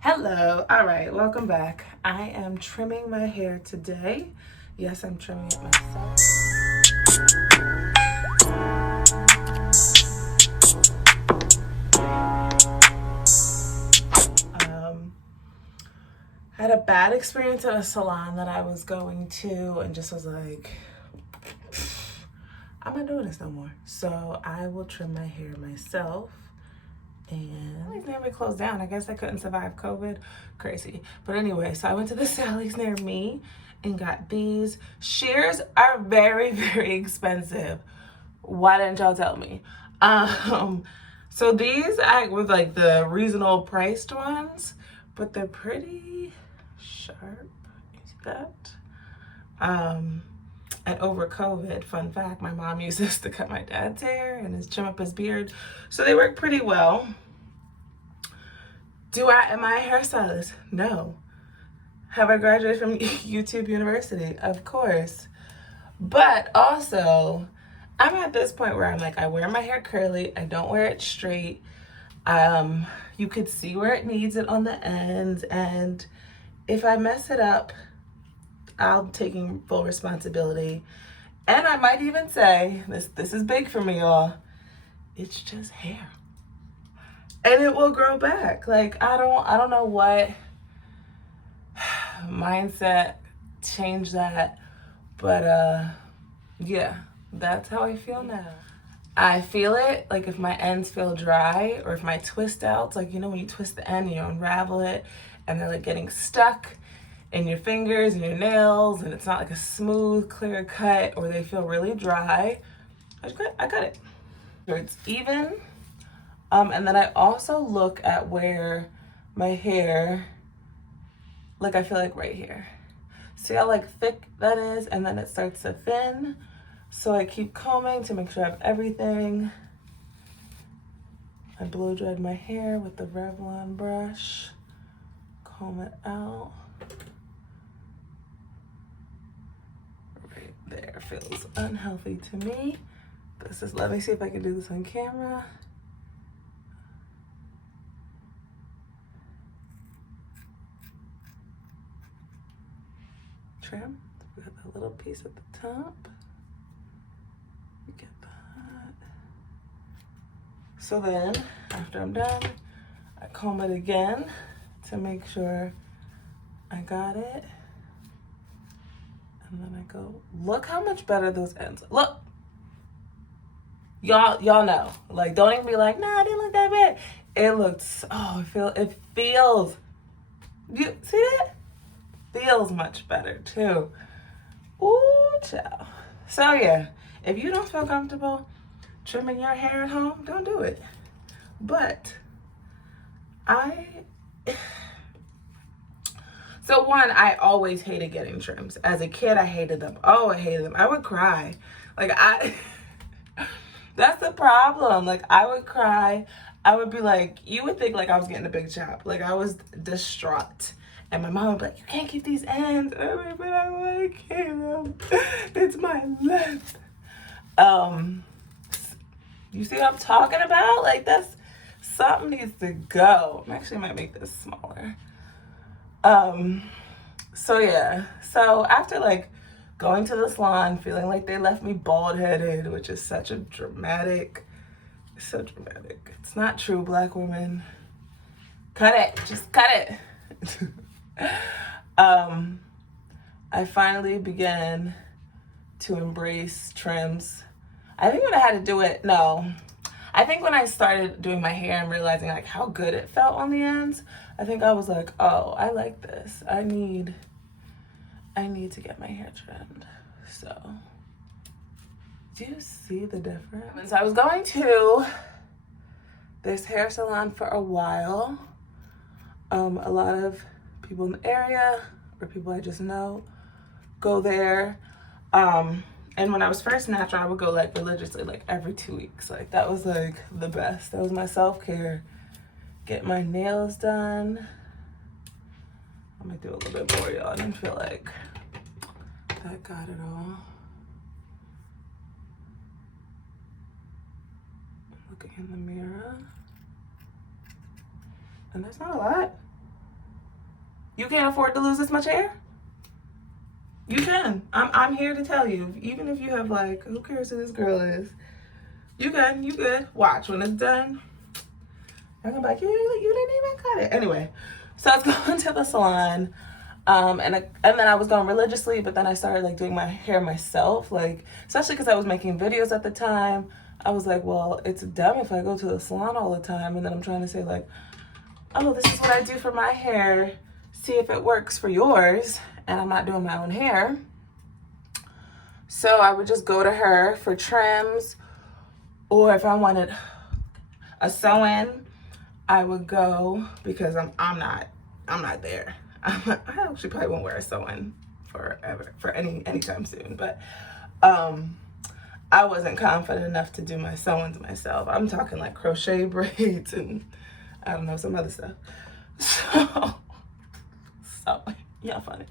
Hello. All right, welcome back. I am trimming my hair today. Yes, I'm trimming it myself. I had a bad experience at a salon that I was going to and just was like, I'm not doing this no more. So I will trim my hair myself. And Sally's near me closed down. I guess I couldn't survive COVID. Crazy. But anyway, so I went to the Sally's near me and got these. Shears are very, very expensive. Why didn't y'all tell me? So these act with like the reasonable priced ones, but they're pretty sharp. You see that? And over COVID, fun fact, my mom used this to cut my dad's hair and trim up his beard. So they work pretty well. Am I a hairstylist? No. Have I graduated from YouTube University? Of course. But also, I'm at this point where I'm like, I wear my hair curly. I don't wear it straight. You could see where it needs it on the ends. And if I mess it up, I'm taking full responsibility. And I might even say, this is big for me, y'all. It's just hair. And it will grow back. Like, I don't know what mindset changed that. But yeah, that's how I feel now. I feel it, like if my ends feel dry or if my twist outs, like, you know, when you twist the end, you unravel it and they're like getting stuck in your fingers and your nails and it's not like a smooth, clear cut, or they feel really dry, I got it. So it's even. And then I also look at where my hair, like I feel like right here. See how like thick that is? And then it starts to thin. So I keep combing to make sure I have everything. I blow dried my hair with the Revlon brush. Comb it out. Right there, feels unhealthy to me. Let me see if I can do this on camera. Trim. We got that little piece at the top. Get that. So then, after I'm done, I comb it again to make sure I got it. And then I go, look how much better those ends. Look. Y'all know. Like, don't even be like, nah, it didn't look that bad. It looks, it feels, you see that? Feels much better too. Ooh, child. So yeah, if you don't feel comfortable trimming your hair at home, don't do it. But so one, I always hated getting trims. As a kid, I hated them. Oh, I hated them. I would cry. Like that's the problem. Like I would cry. I would be like, you would think like I was getting a big chop. Like I was distraught. And my mom would be like, you can't keep these ends. I mean, but I want to keep them. It's my life. You see what I'm talking about? Like that's, something needs to go. I actually might make this smaller. So yeah. So after like going to the salon, feeling like they left me bald headed, which is such a dramatic, so dramatic. It's not true, Black women. Cut it. Just cut it. I finally began to embrace trims. I think when I had to do it, I think when I started doing my hair and realizing like how good it felt on the ends, I think I was like, oh, I like this. I need to get my hair trimmed. So, do you see the difference? So I was going to this hair salon for a while. A lot of people in the area or people I just know go there. And when I was first natural, I would go like religiously, like every 2 weeks. Like that was like the best. That was my self-care. Get my nails done. I'm gonna do a little bit more, y'all. I didn't feel like that got it all. Looking in the mirror. And that's not a lot. You can't afford to lose this much hair? You can. I'm here to tell you. Even if you have like, who cares who this girl is? You can. You good. Watch when it's done. I'm gonna be like, you didn't even cut it. Anyway, so I was going to the salon, and then I was going religiously, but then I started like doing my hair myself, like especially because I was making videos at the time. I was like, well, it's dumb if I go to the salon all the time, and then I'm trying to say like, oh, this is what I do for my hair. See if it works for yours, and I'm not doing my own hair. So I would just go to her for trims, or if I wanted a sew-in, I would go because I'm not there. I actually probably won't wear a sew-in forever for anytime soon, but I wasn't confident enough to do my sew-ins myself. I'm talking like crochet braids and I don't know, some other stuff. So yeah, funny.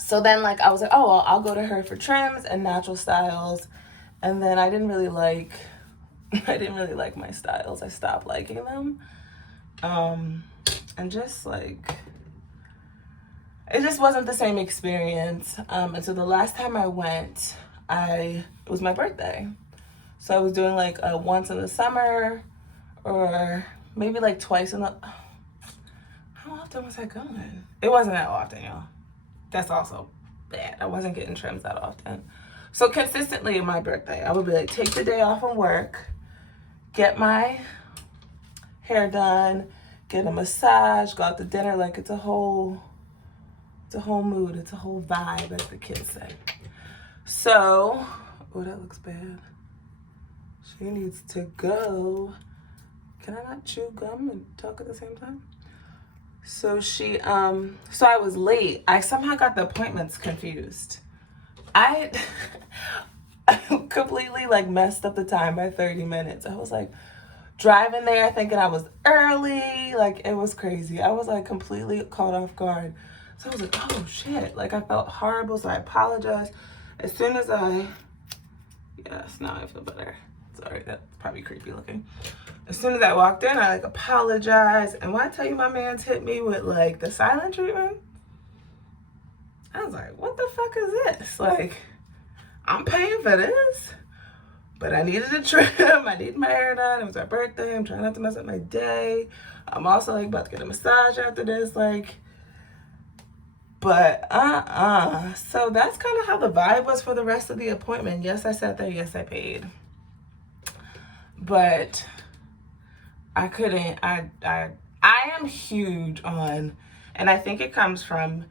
So then like I was like, oh well, I'll go to her for trims and natural styles, and then I didn't really like my styles. I stopped liking them. And just like, it just wasn't the same experience. And so the last time I went, it was my birthday. So I was doing like once in the summer or maybe like twice in the, how often was I going? It wasn't that often, y'all. That's also bad. I wasn't getting trims that often. So consistently in my birthday, I would be like, take the day off from work, get my hair done, get a massage, go out to dinner. Like it's a whole mood. It's a whole vibe, as the kids say. So, oh, that looks bad. She needs to go. Can I not chew gum and talk at the same time? So so I was late. I somehow got the appointments confused. I completely like messed up the time by 30 minutes. I was like driving there thinking I was early. Like it was crazy. I was like completely caught off guard. So I was like, oh shit. Like I felt horrible. So I apologized. As soon as yes, now I feel better. Sorry, that's probably creepy looking. As soon as I walked in, I like apologized. And when I tell you my man's hit me with like the silent treatment, I was like, what the fuck is this? Like, I'm paying for this, but I needed a trim. I needed my hair done. It was my birthday. I'm trying not to mess up my day. I'm also like about to get a massage after this. Like, but so that's kind of how the vibe was for the rest of the appointment. Yes, I sat there. Yes, I paid. But I couldn't, I am huge on, and I think it comes from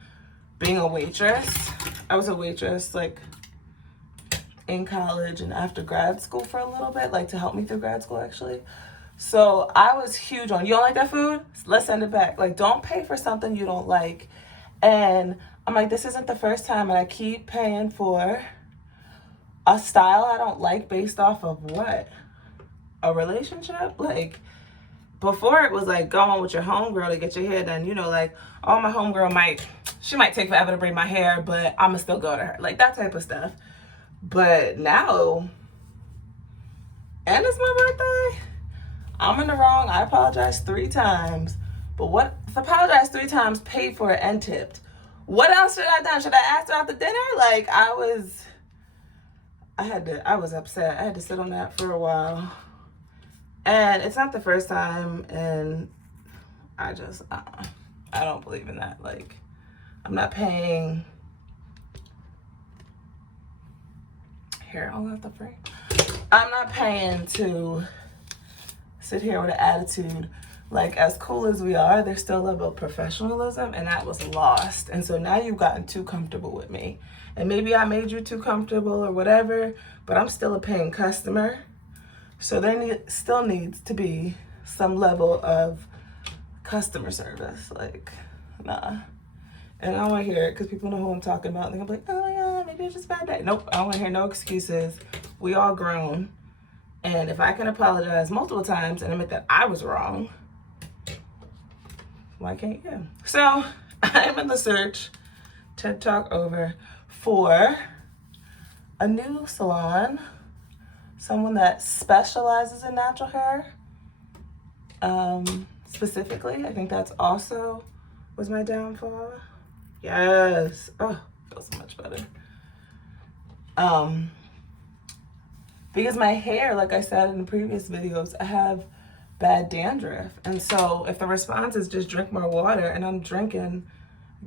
being a waitress. I was a waitress like in college and after grad school for a little bit, like to help me through grad school actually. So I was huge on, you don't like that food? Let's send it back. Like, don't pay for something you don't like. And I'm like, this isn't the first time, and I keep paying for a style I don't like based off of what? A relationship? Like, before it was like going with your homegirl to get your hair done. You know, like, oh, my homegirl she might take forever to braid my hair, but I'ma still go to her. Like, that type of stuff. But now, and it's my birthday, I'm in the wrong. I apologize 3 times. But what if I apologize 3 times, paid for it, and tipped? What else should I have done? Should I ask her out to dinner? Like, I was upset. I had to sit on that for a while. And it's not the first time, and I don't believe in that. Like, I'm not paying. Here, I'll have the frame. I'm not paying to sit here with an attitude. Like, as cool as we are, there's still a level of professionalism, and that was lost. And so now you've gotten too comfortable with me. And maybe I made you too comfortable or whatever, but I'm still a paying customer. So there still needs to be some level of customer service. Like, nah. And I don't want to hear it because people know who I'm talking about. They're going to be like, oh yeah, maybe it's just a bad day. Nope, I don't want to hear no excuses. We all grown. And if I can apologize multiple times and admit that I was wrong, why can't you? So I'm in the search, TED Talk over, for a new salon, someone that specializes in natural hair. specifically. I think that's also was my downfall. Yes. Oh, feels so much better. Because my hair, like I said in the previous videos, I have bad dandruff. And so if the response is just drink more water and I'm drinking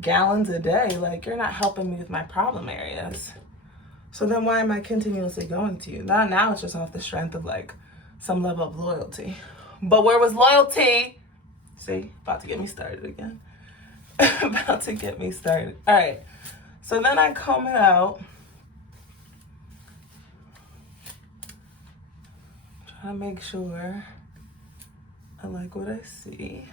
gallons a day, like you're not helping me with my problem areas. So then why am I continuously going to you? Now it's just off the strength of like some level of loyalty. But where was loyalty? See, about to get me started again. About to get me started. All right, so then I comb it out. Try to make sure I like what I see.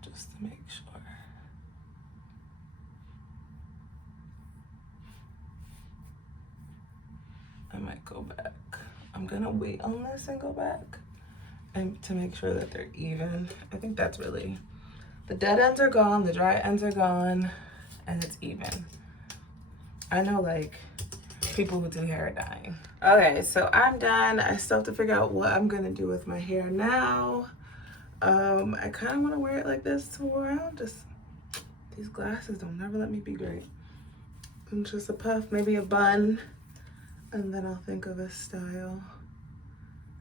Just to make sure. I might go back. I'm gonna wait on this and go back and to make sure that they're even. I think that's really, the dead ends are gone, the dry ends are gone, and it's even. I know like people who do hair are dying. Okay, so I'm done. I still have to figure out what I'm gonna do with my hair now. I kind of want to wear it like this to around. Just these glasses don't never let me be great. And just a puff, maybe a bun, and then I'll think of a style.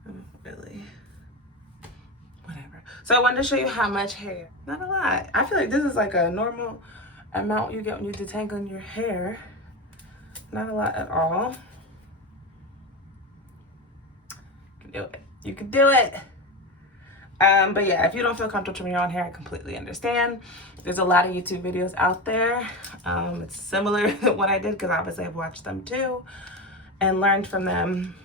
Oh, really, whatever. So I wanted to show you how much hair. Not a lot. I feel like this is like a normal amount you get when you detangle your hair. Not a lot at all. You can do it. You can do it. But yeah, if you don't feel comfortable trimming your own hair, I completely understand. There's a lot of YouTube videos out there. It's similar to what I did because obviously I've watched them too and learned from them.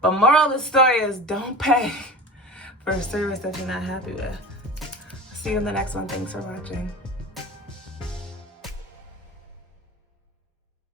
But moral of the story is don't pay for a service that you're not happy with. See you in the next one. Thanks for watching.